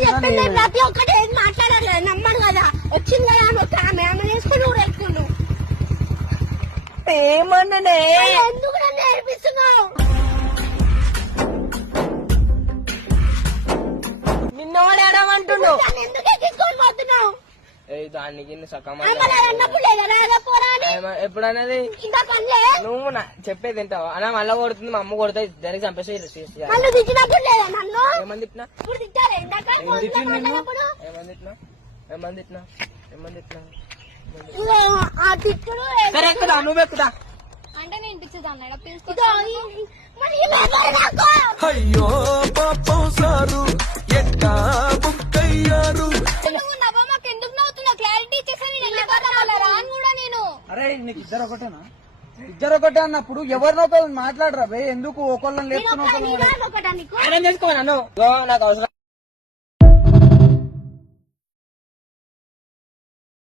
ప్రతి ఒక్కటి ఏం మాట్లాడాలి నమ్మడు కదా వచ్చింది కదా అని ఒక ఆమె వేసుకుని ఊరేసుకున్నావు ఏమన్నానే ఎందుకు నన్ను నేర్పిస్తున్నావు నిన్నోడు ఏడమంటున్నావు ఎందుకు ఎక్కించుకొని పోతున్నావు దానికి అన్నప్పుడు లేదా రాదా పోరా అని ఎప్పుడనేది ఇంకా పనిలే నువ్వు చెప్పేది తింటావా అన్న మళ్ళా కొడుతుంది మా అమ్మ కొడితే దానికి చంపేసి మళ్ళీ తిట్టినప్పుడు లేదా నన్ను ఏమని తిట్టినా ఇప్పుడు తిట్టారు ఇందాక ఏమని తిట్టినా ఏమని తిట్టినా ఆ తిట్టుడు ఎక్కుదా నువ్వు ఎక్కుదా అంటే నేను ఇంటికి అన్నాడు అయ్యో పాపం సారు ఎట్టా బుక్కయ్యారు. ఎందుకు నవ్వుతున్నా క్లారిటీ ఇచ్చేసాను రాను కూడా నేను అరే నీకు ఇద్దరు ఒకటేనా ఇద్దరు ఒకటే అన్నప్పుడు ఎవరినో మాట్లాడరా బే ఎందుకు ఒకళ్ళని లేపుతున్నావు ఒకటా నీకు చేసుకో నన్ను నాకు అవసరం